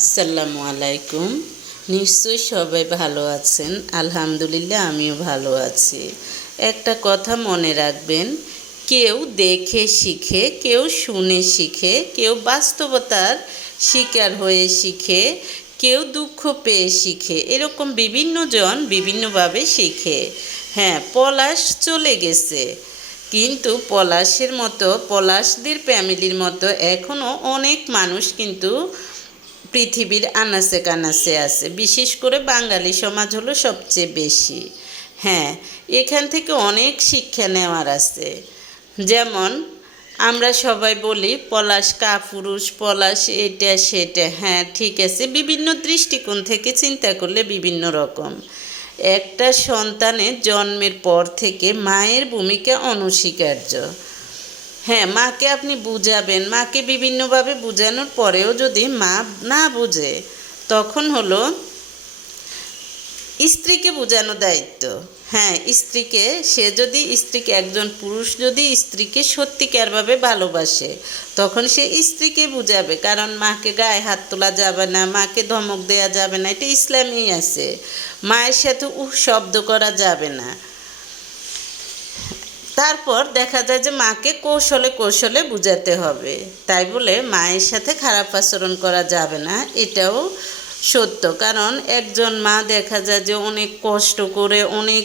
আসসালামু আলাইকুম। নিশ্চয়ই সবাই ভালো আছেন। আলহামদুলিল্লাহ, আমিও ভালো আছি। একটা কথা মনে রাখবেন, কেউ দেখে শিখে, কেউ শুনে শিখে, কেউ বাস্তবতার শিকার হয়ে শিখে, কেউ দুঃখ পেয়ে শিখে, এরকম বিভিন্ন জন বিভিন্নভাবে শিখে। হ্যাঁ পলাশ চলে গেছে। কিন্তু পলাশের মতো, পলাশদের ফ্যামিলির মতো এখনও অনেক মানুষ কিন্তু পৃথিবীর আনাচে কানাচে আছে। বিশেষ করে বাঙালি সমাজ হলো সবচেয়ে বেশি। হ্যাঁ এখান থেকে অনেক শিক্ষা নেওয়ার আছে। যেমন, আমরা সবাই বলি, পলাশ কাপুরুষ, পলাশ এটা, সেটা। হ্যাঁ ঠিক আছে। বিভিন্ন দৃষ্টিকোণ থেকে চিন্তা করলে বিভিন্ন রকম। একটা সন্তানের জন্মের পর থেকে মায়ের ভূমিকা অনস্বীকার্য। হ্যাঁ মাকে আপনি বুঝাবেন। মাকে বিভিন্নভাবে বোঝানোর পরেও যদি মা না বুঝে, তখন হলো স্ত্রীকে বোঝানো দায়িত্ব। হ্যাঁ স্ত্রীকে, সে যদি স্ত্রীকে, একজন পুরুষ যদি স্ত্রীকে সত্যিকারভাবে ভালোবাসে, তখন সে স্ত্রীকে বুঝাবে। কারণ মাকে গায়ে হাত তোলা যাবে না, মাকে ধমক দেওয়া যাবে না, এটা ইসলামই আছে। মায়ের সাথে উহ শব্দ করা যাবে না। তারপর দেখা যায় যে মাকে কৌশলে কৌশলে বুঝাতে হবে। তাই বলে মায়ের সাথে খারাপ আচরণ করা যাবে না, এটাও সত্য। কারণ একজন মা দেখা যায় যে অনেক কষ্ট করে, অনেক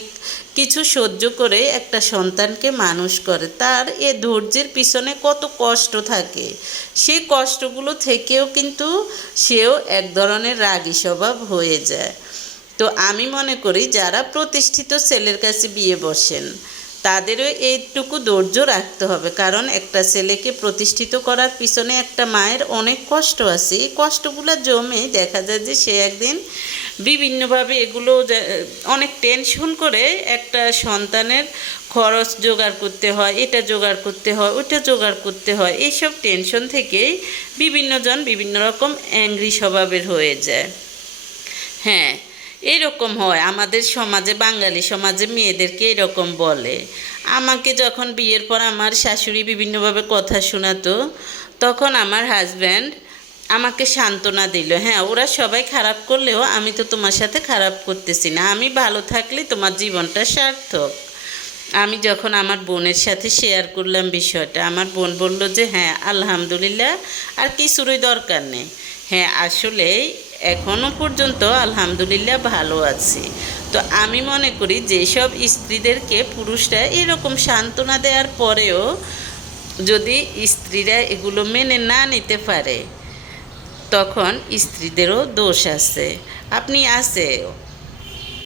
কিছু সহ্য করে একটা সন্তানকে মানুষ করে। তার এ ধৈর্যের পিছনে কত কষ্ট থাকে। সেই কষ্টগুলো থেকেও কিন্তু সেও এক ধরনের রাগী স্বভাব হয়ে যায়। তো আমি মনে করি, যারা প্রতিষ্ঠিত ছেলের কাছে বিয়ে বসেন তাদেরও এইটুকু ধৈর্য রাখতে হবে। কারণ একটা ছেলেকে প্রতিষ্ঠিত করার পিছনে একটা মায়ের অনেক কষ্ট আছে। এই কষ্টগুলো জমে দেখা যায় যে সে একদিন বিভিন্নভাবে এগুলো অনেক টেনশন করে একটা সন্তানের খরচ জোগাড় করতে হয়, এটা জোগাড় করতে হয় ওটা জোগাড় করতে হয়। এইসব টেনশন থেকেই বিভিন্নজন বিভিন্ন রকম অ্যাংরি স্বভাবের হয়ে যায়। হ্যাঁ এরকম হয়। আমাদের সমাজে, বাঙালি সমাজে মেয়েদেরকে এরকম বলে। আমাকে যখন বিয়ের পর আমার শাশুড়ি বিভিন্নভাবে কথা শোনাতো, তখন আমার হাজব্যান্ড আমাকে সান্ত্বনা দিল হ্যাঁ ওরা সবাই খারাপ করলেও আমি তো তোমার সাথে খারাপ করতেছি না। আমি ভালো থাকলে তোমার জীবনটা সার্থক। আমি যখন আমার বোনের সাথে শেয়ার করলাম বিষয়টা, আমার বোন বলল যে হ্যাঁ আলহামদুলিল্লাহ, আর কিছুরই দরকার নেই। হ্যাঁ আসলে এখনও পর্যন্ত আলহামদুলিল্লাহ ভালো আছি। তো আমি মনে করি যেসব স্ত্রীদেরকে পুরুষরা এরকম সান্ত্বনা দেওয়ার পরেও যদি স্ত্রীরা এগুলো মেনে না নিতে পারে, তখন স্ত্রীদেরও দোষ আছে। আপনি আছে?